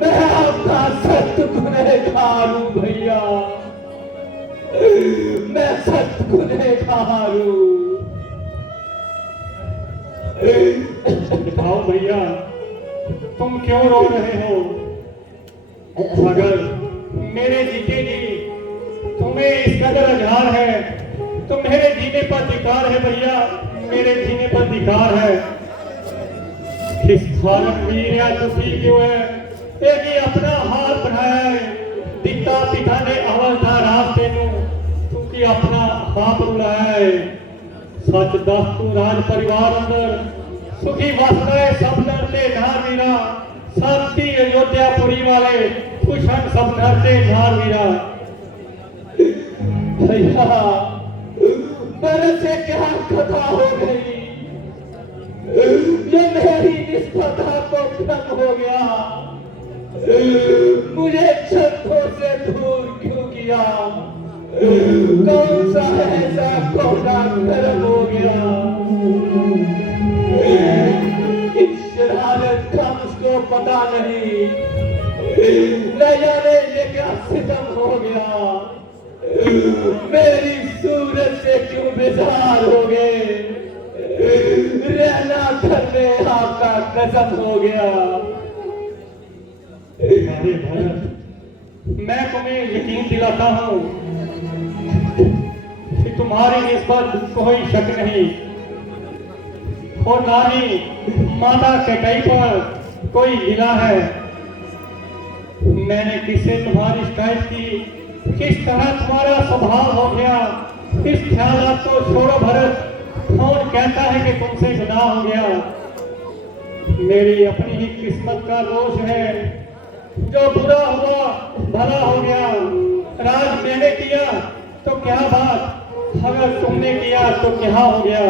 मैं आपका सख्त गुनहगार हूँ भैया, मैं सख्त गुनहगार हूँ। बताओ भैया, तुम क्यों रो रहे हो? अगर मेरे जीते जी तुम्हें इस कदर अजहार है तो मेरे जीने पर धिकार है भैया, मेरे जीने पर धिकार है। किस कारण वीर या दुखी क्यों है, एक ही अपना हाथ बनाया है, दिखता पिता ने अवलता रास्ते नु क्योंकि अपना हाथ रुलाया है। सच दस तू राज परिवार अंदर सुखी वसदा सब डरते नार वीरा, शांति अयोध्यापुरी वाले कुशन सब डरते नार वीरा। भैया मेरे से क्या खता हो गई, ये मेरी निष्पता को भ्रम हो गया, मुझे छत्तों से दूर क्यों किया, कौन सा ऐसा कोना कर्म हो गया, इस शरारत का मुझको पता नहीं, न जाने ये क्या सितम हो गया, मेरी सूरत से क्यों बेजार हो गए, रहना घर में आपका कसम हो गया। अरे भरत, मैं तुम्हें यकीन दिलाता हूँ कि तुम्हारी निस्बत कोई शक नहीं, और ना ही माता कैकेयी पर कोई गिला है। मैंने किससे तुम्हारी शिकायत की, किस तरह तुम्हारा स्वभाव हो गया, इस ख्यालात को छोड़ो भरत, कौन कहता है कि तुमसे गुनाह हो गया। मेरी अपनी ही किस्मत का दोष है, जो बुरा हुआ भला हो गया। राज मैंने किया तो क्या बात, अगर तुमने किया तो क्या हो गया।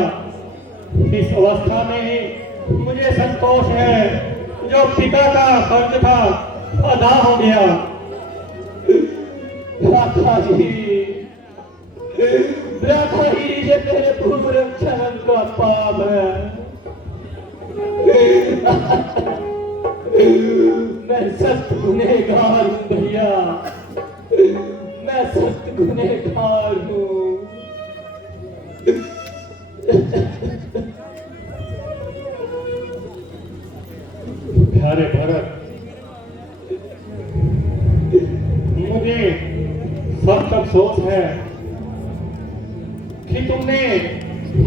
इस अवस्था में ही मुझे संतोष है, जो पिता का फर्ज था अदा हो गया। भ्राता जी, ये मेरे पूर्व जन्म का पाप है, मैं सख्त गुनहगार हूँ भैया, मैं सख्त गुनहगार हूँ। प्यारे भरत, मुझे सख्त अफसोस है कि तुमने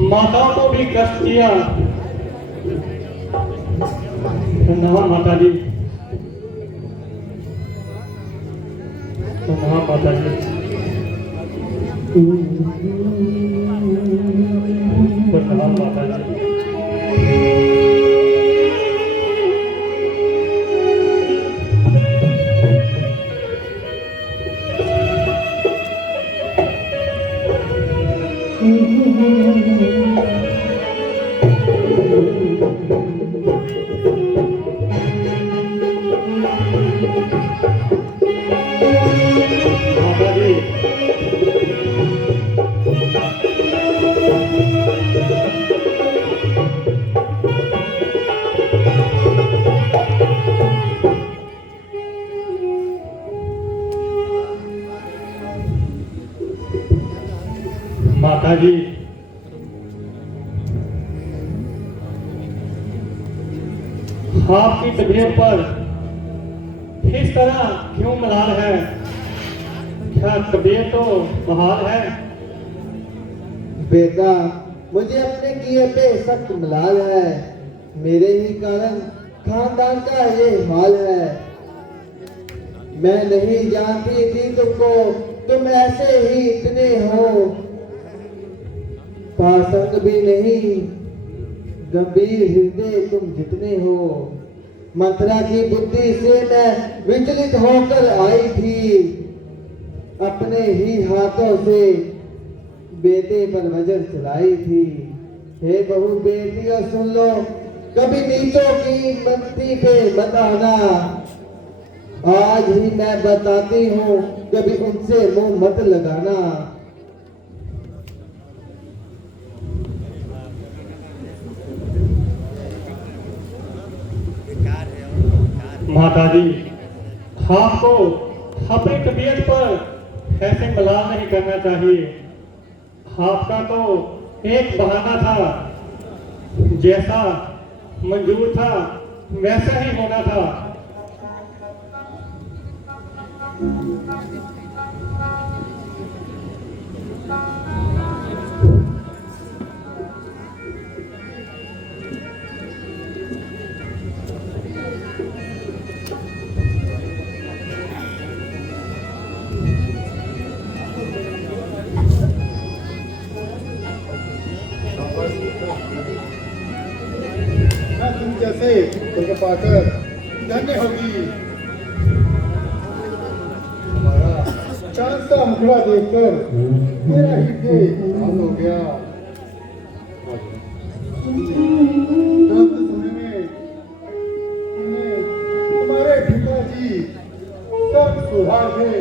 माताओं को भी कष्ट किया। प्रणाम माता जी, प्रणाम माता जी, प्रणाम माता जी। माता जी, माता जी, आपकी तबीयत पर इस तरह क्यों मलाल है? क्या तबीयत तो बहाल है? बेटा, मुझे अपने किए पे सख्त मलाल है, मेरे ही कारण खानदान का ये हाल है। मैं नहीं जानती थी तुमको, तुम ऐसे ही इतने हो, पासंग भी नहीं, गंभीर हृदय तुम जितने हो। मंत्रा की बुद्धि से मैं विचलित होकर आई थी, अपने ही हाथों से बेटे पर नजर चलाई थी। हे बहू बेटियों सुन लो, कभी नीचों की मंत्री पे मत आना, आज ही मैं बताती हूँ, कभी उनसे मुंह मत लगाना। माताजी, आपको अपनी तबीयत पर ऐसे मलाल नहीं करना चाहिए। आपका तो एक बहाना था, जैसा मंजूर था वैसा ही होना था। तुम जैसे तुमको पाकर धन्य होगी। हमारा चांद सा मुखड़ा देखकर मेरा हृदय लाल हो गया। शांत समय में तुम्हारे पिताजी सब सुधार थे।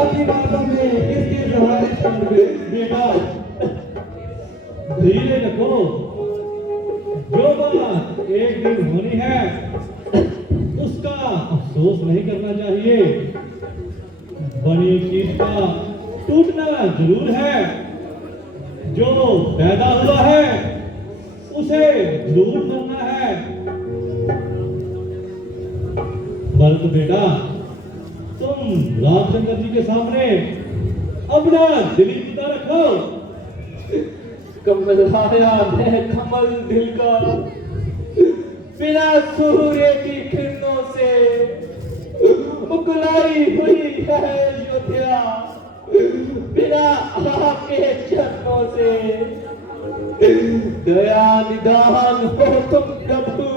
आपकी बातों में किसके सहारे छोड़ गए? बेटा, धीरे रखो। जो बात एक दिन होनी है उसका अफसोस नहीं करना चाहिए। बनी चीज का टूटना जरूर है। जो पैदा हुआ है उसे जरूर करना है। बल्कि बेटा, तुम रामचंद्र जी के सामने अपना दिल खुदा रखो। कमल आया है कमल दिल का, बिना सूर्य की किरणों से उकलाई हुई है अयोध्या। बिना आपके चरणों से दया निदान हो तुम प्रभु,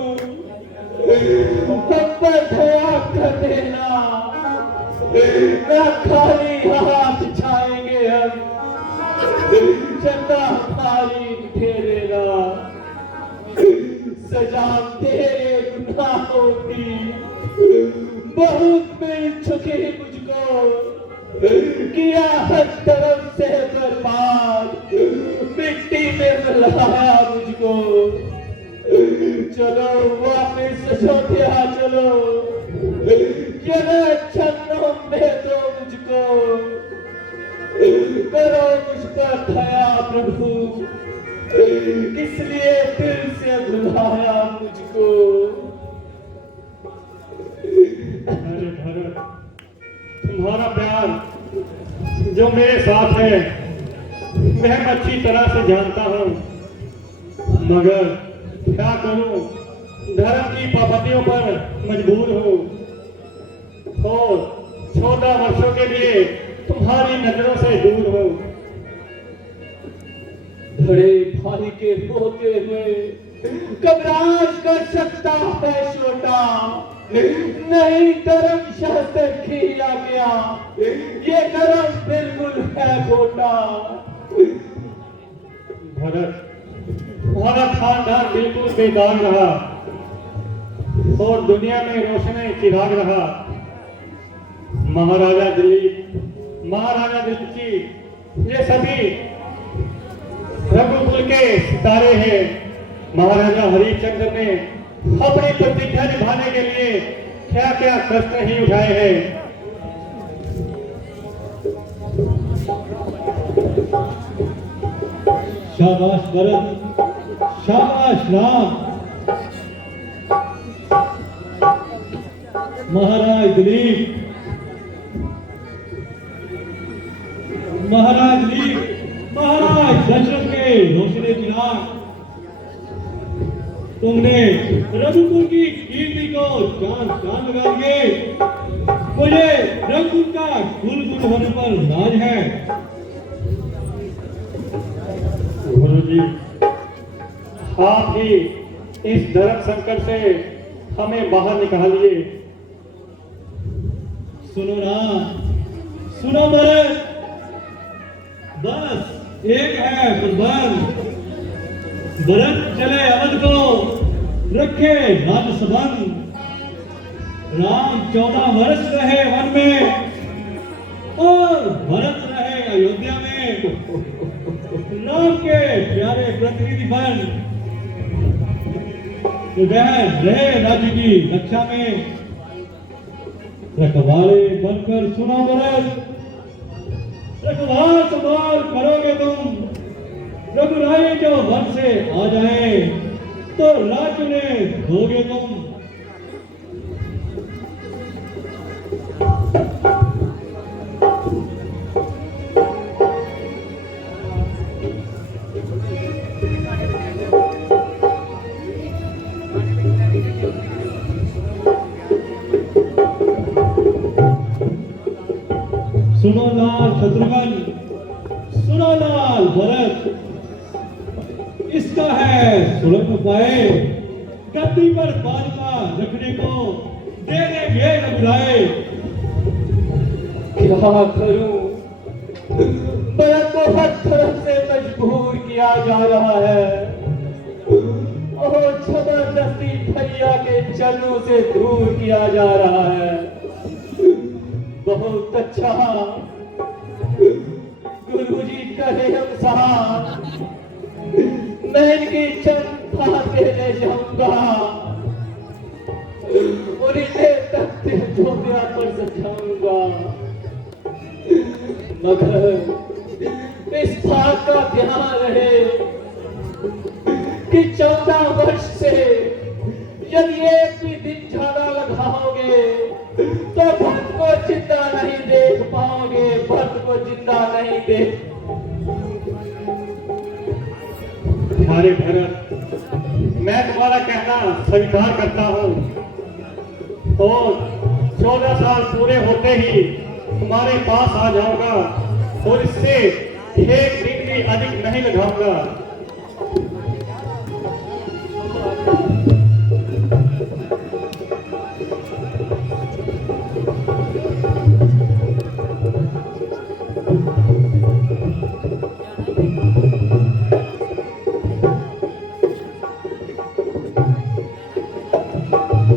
हम पर दया कर देना। ना खाली हाथ छाएंगे हम, चंदा खाली दे देना। सजा तेरे गुनाहों की बहुत मिल चुकी मुझको। किया हर तरफ से बर्बाद, मिट्टी में मिलाया मुझको। चलो वापिस अयोध्या चलो, चरणों में दो मुझको। करो मुझ पर दया प्रभु, किस लिए दिल से बुलाया मुझको। अरे भरत, तुम्हारा प्यार जो मेरे साथ है वह मैं अच्छी तरह से जानता हूँ, मगर क्या करूं, धर्म की पाबंदियों पर मजबूर हूँ और 14 वर्षों के लिए तुम्हारी नजरों से दूर हूँ। बड़े भाई के होते हुए कबराज कर सकता है छोटा, नहीं धर्म शास्त्र किया गया, ये धर्म बिल्कुल है खोटा। भरत, तुम्हारा खानदान बिल्कुल बेकार रहा और दुनिया में रोशनी चिराग रहा। महाराजा दिलीप, महाराजा दिलीप जी, ये सभी रघुकुल के सितारे हैं। महाराजा हरिश्चंद्र ने अपनी प्रतिज्ञा निभाने के लिए क्या क्या कष्ट नहीं उठाए हैं। शाबाश भरत, शाबाश राम। महाराज दिलीप, महाराज दिलीप, महाराज दशरथ के रोशनी चिराग, तुमने रघुकुल की कीर्ति को चांद चांद लगा दिए। मुझे रघुकुल का कुल होने पर नाज है। गुरु जी, जी, आप ही इस धर्म संकट से हमें बाहर निकालिए। सुनो ना, सुनो भरत, बस एक है कुर्बान। भरत चले अवध को, रखे वन संबंध। राम 14 वर्ष रहे वन में, और भरत रहे अयोध्या में, राम के प्यारे प्रतिनिधि बन। बहन रहे राज्य की रक्षा में, रखवाले बनकर सुना भरत, रखवाल संभाल करोगे तुम। रघुराई जो वन से आ जाए, तो राज्य ने दोगे तुम। सुनो लाल शत्रुघ्न, सुनो लाल भरत, इसका है सुलभ उपाय। गद्दी पर बालका रखने को दे देंगे रघुराय। क्या करूं, भरत को हर तरफ से मजबूर किया जा रहा है, और जबरदस्ती भैया के चरणों से दूर किया जा रहा है। बहुत अच्छा, गुरुजी कहे अनुसार मैं इनकी चंपा देने जाऊंगा, और इन्हें तख्ते झोपड़ा पर सजाऊंगा। मगर इस बात का ध्यान रहे कि 14 वर्ष से यदि एक भी दिन ज्यादा लगाओगे, तो भक्त को जिंदा नहीं देख पाओगे, भक्त को जिंदा नहीं देख। प्यारे भरत, मैं तुम्हारा कहना स्वीकार करता हूँ, और 14 साल पूरे होते ही तुम्हारे पास आ जाऊंगा, और इससे एक दिन भी अधिक नहीं लगाऊंगा।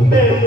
मेरे